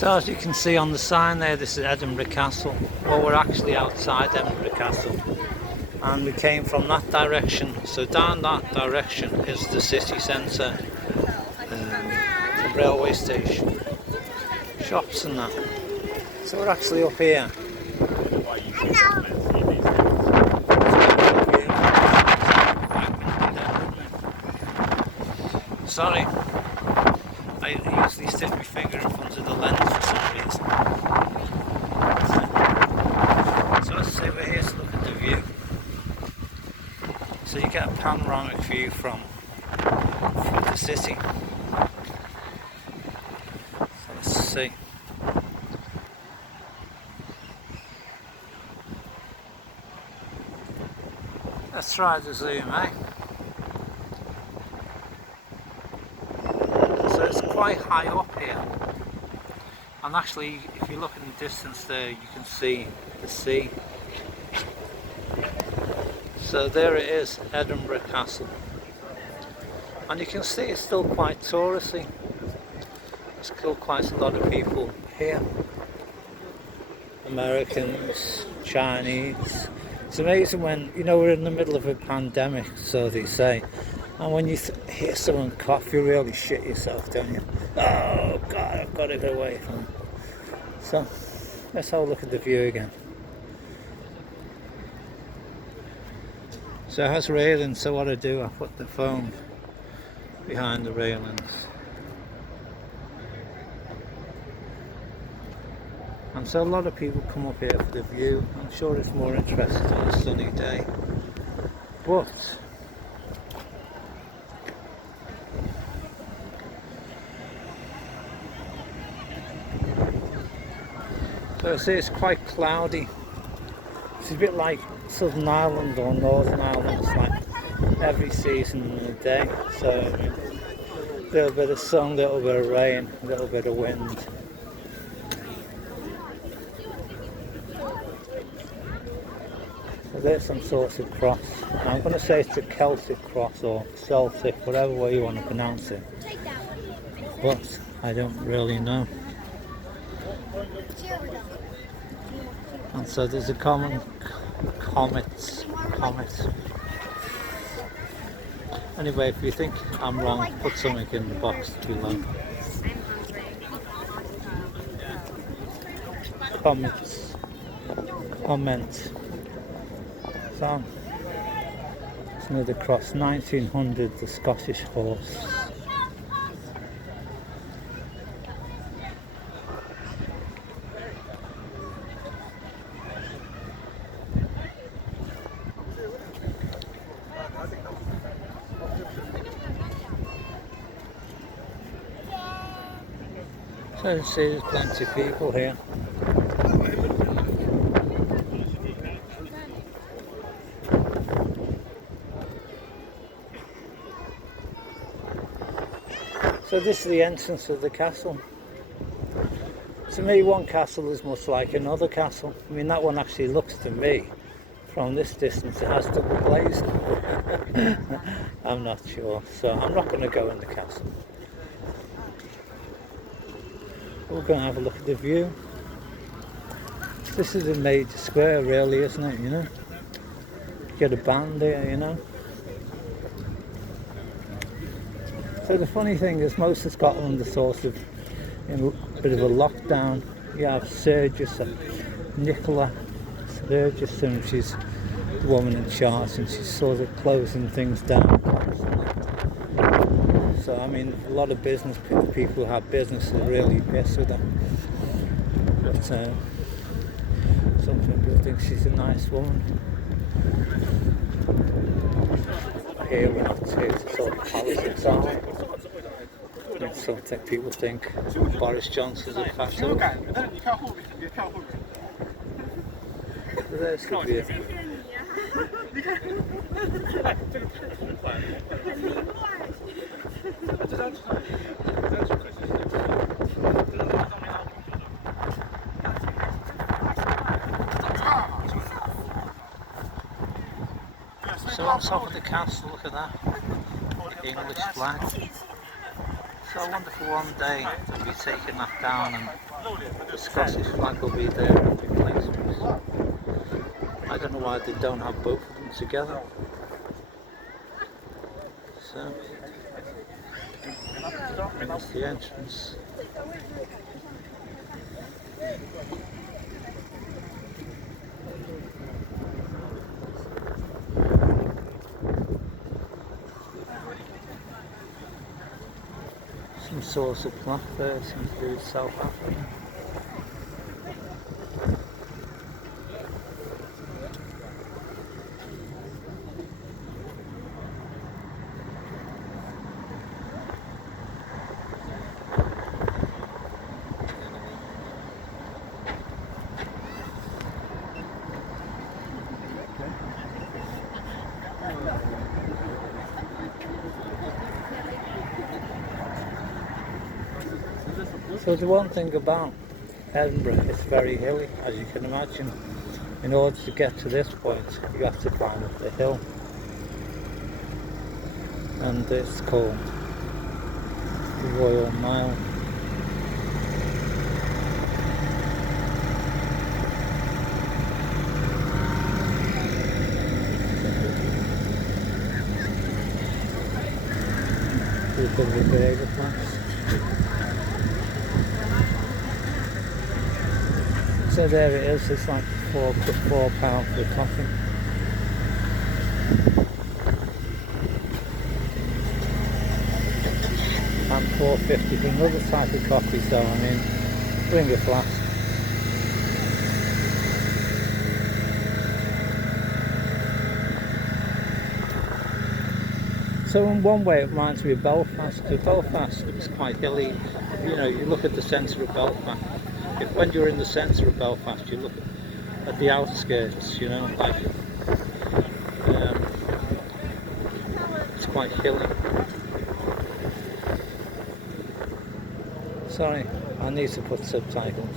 So as you can see on the sign there, this is Edinburgh Castle. Well, we're actually outside Edinburgh Castle and we came from that direction. So down that direction is the city centre, the railway station, shops and that. So we're actually up here. Sorry, I usually stick my finger in front of the lens for some reason. So as I say, we're here to look at the view. So you get a panoramic view from the city. So let's see. Let's try the zoom, eh? So it's quite high up here, and actually if you look in the distance there you can see the sea. So there it is, Edinburgh Castle, and you can see it's still quite touristy. There's still quite a lot of people here, Americans, Chinese. It's amazing when, you know, we're in the middle of a pandemic, so they say, and when you hear someone cough, you really shit yourself, don't you? Oh God, I've got to get away from it. So, let's have a look at the view again. So it has railings, so what I do, I put the phone behind the railings. And so a lot of people come up here for the view. I'm sure it's more interesting on a sunny day. But so I say it's quite cloudy. It's a bit like Southern Ireland or Northern Ireland. It's like every season in the day. So a little bit of sun, a little bit of rain, a little bit of wind. So there's some sort of cross. Now I'm going to say it's a Celtic cross or Celtic, whatever way you want to pronounce it. But I don't really know. And so there's a common comet. Anyway, if you think I'm wrong, put something in the box below. Comment. So, it's another cross, 1900, the Scottish horse. So you see there's plenty of people here. So this is the entrance of the castle. To me, one castle is much like another castle. I mean, that one actually looks to me, from this distance, it has double glazed. I'm not sure, so I'm not going to go in the castle. We're going to have a look at the view. This is a major square, really, isn't it? You know, get a band there, you know. So the funny thing is, most of Scotland is sort of in a bit of a lockdown. You have Nicola Sturgeon, she's the woman in charge, and she's sort of closing things down constantly. So I mean, a lot of business people who have businesses really piss with her. But some people think she's a nice woman. Here we're not here to sort of politics, are we? And some people think Boris Johnson's a fascist. So there's the view. So on top of the castle, look at that, the English flag. So I wonder if one day they'll be taking that down and the Scottish flag will be there in replacement. I don't know why they don't have both of them together. So, that's the entrance. Some sort of plaque there, seems to be South Africa. So the one thing about Edinburgh, it's very hilly, as you can imagine. In order to get to this point, you have to climb up the hill. And it's called the Royal Mile. Look at the burger place. So there it is, it's like £4 for coffee. And £4.50 for another type of coffee, so I mean, bring a flask. So in one way it reminds me of Belfast, because Belfast is quite hilly. You know, you look at the centre of Belfast. When you're in the centre of Belfast, you look at the outskirts, you know, like it's quite hilly. Sorry, I need to put subtitles.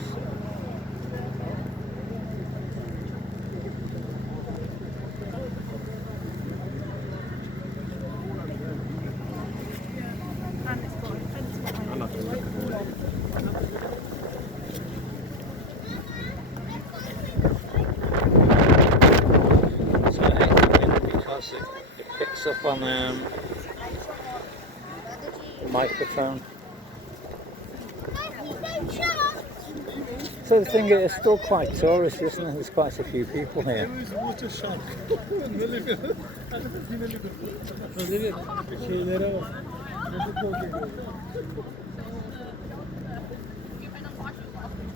It picks up on the microphone. So the thing is, it's still quite tourist, isn't it? There's quite a few people here.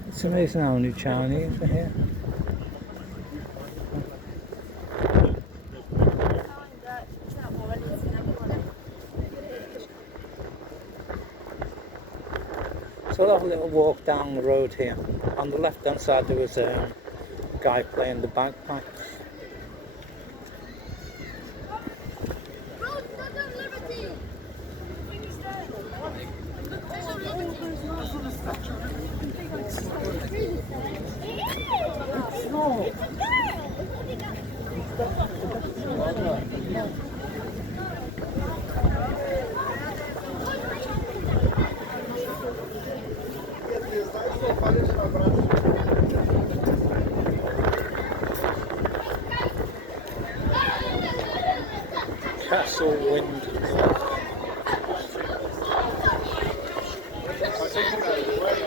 It's amazing how many Chinese are here. So I'll have a little walk down the road here. On the left hand side there was a guy playing the bagpipes. Castle Wind.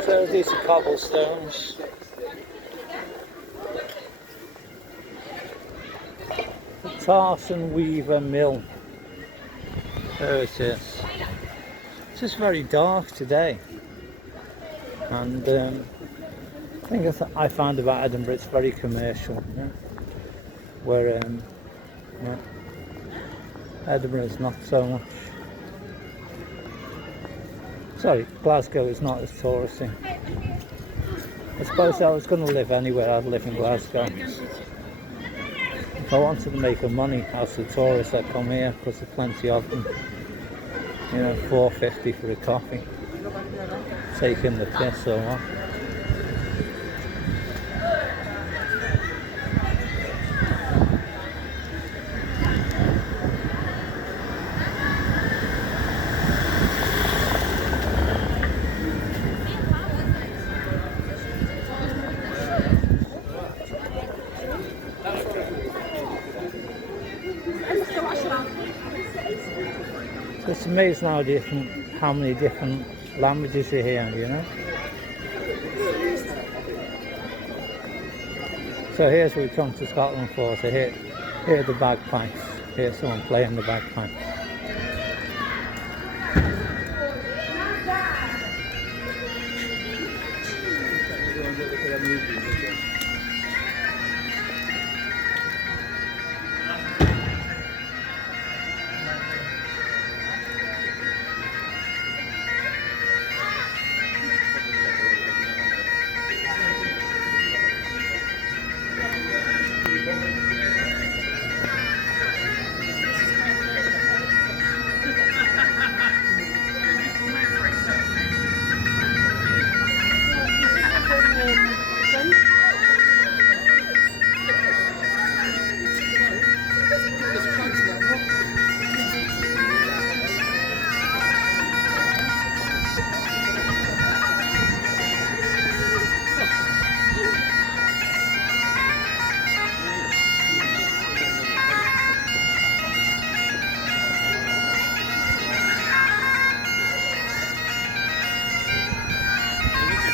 So these are cobblestones. The Tartan Weaver Mill. There it is. It's just very dark today. And the thing I find about Edinburgh, it's very commercial. Yeah? Where yeah, Edinburgh is not so much. Sorry, Glasgow is not as touristy. I suppose if I was going to live anywhere, I'd live in Glasgow. If I wanted to make money as a tourist, I'd come here because there's plenty of them. You know, £4.50 for a coffee. Taking the piss or what? amazing how many different languages you hear, you know. So here's what we come to Scotland for, to hear the bagpipes, hear someone playing the bagpipes.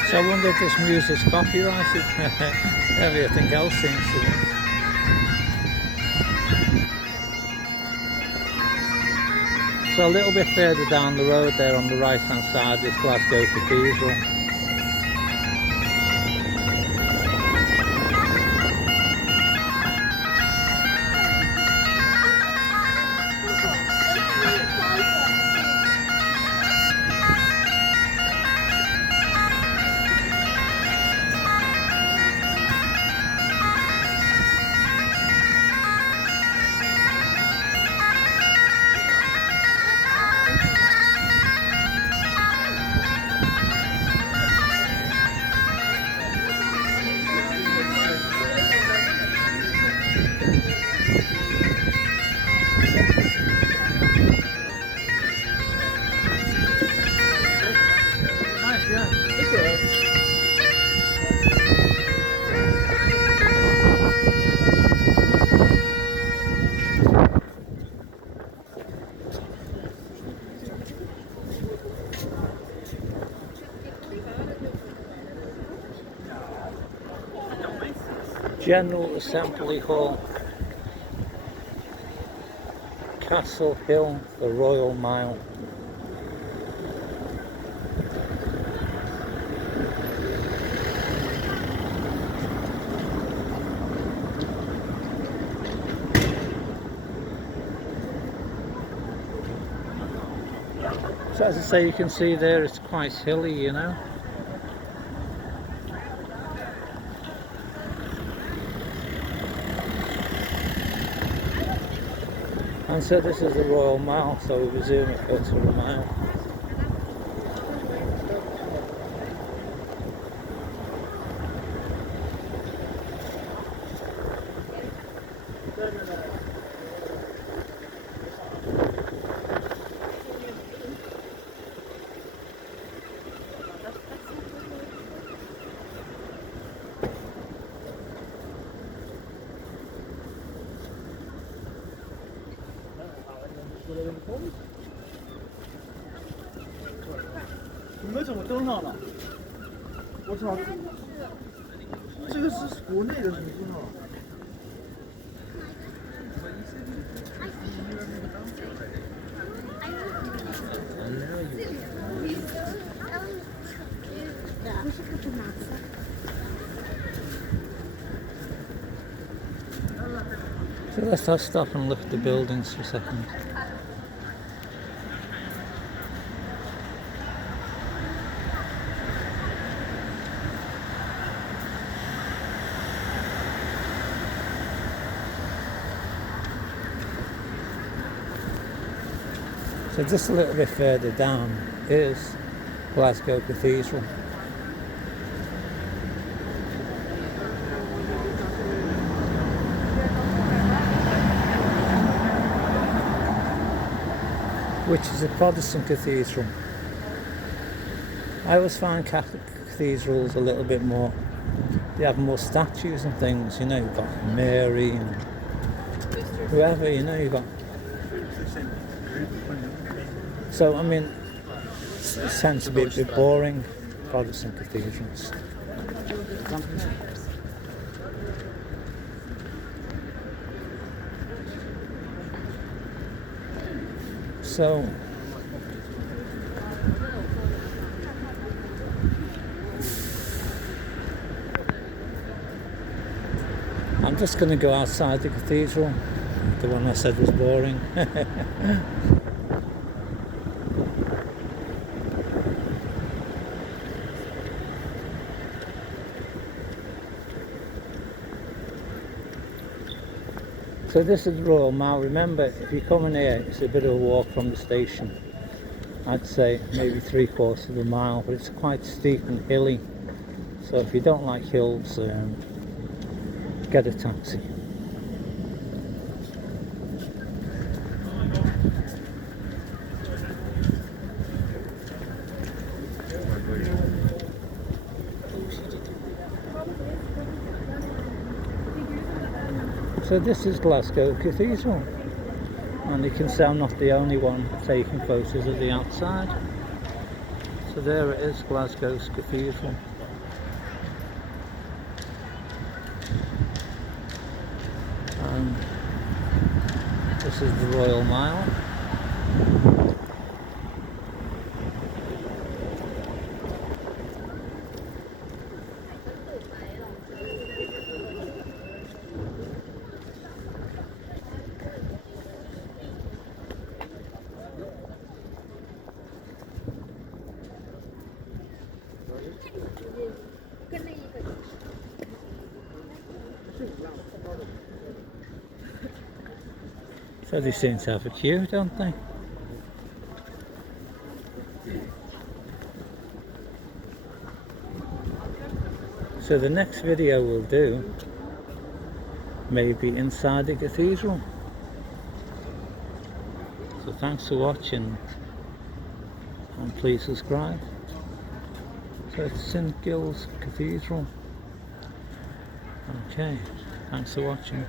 So I wonder if this music's copyrighted. Everything else seems to be. So a little bit further down the road there on the right hand side is Glasgow Cathedral. General Assembly Hall, Castle Hill, the Royal Mile. So as I say, you can see there it's quite hilly, you know. And so this is the Royal Mile, so we resume it goes for a mile. So let's stop and look at the buildings for a second. So just a little bit further down is Glasgow Cathedral. Which is a Protestant cathedral. I always find Catholic cathedrals a little bit more, they have more statues and things, you know, you've got Mary and whoever, you know, you've got So I mean, it tends to be a bit boring, Protestant cathedrals. So I'm just going to go outside the cathedral, the one I said was boring. So this is the Royal Mile. Remember, if you're coming here, it's a bit of a walk from the station. I'd say maybe 3/4 of a mile, but it's quite steep and hilly. So if you don't like hills, get a taxi. So this is Glasgow Cathedral, and you can see I'm not the only one taking photos of the outside. So there it is, Glasgow's Cathedral. And this is the Royal Mile. So they seem to have a queue, don't they? So the next video we'll do may be inside the cathedral. So thanks for watching, and please subscribe. So it's St Giles Cathedral. Okay, thanks for watching.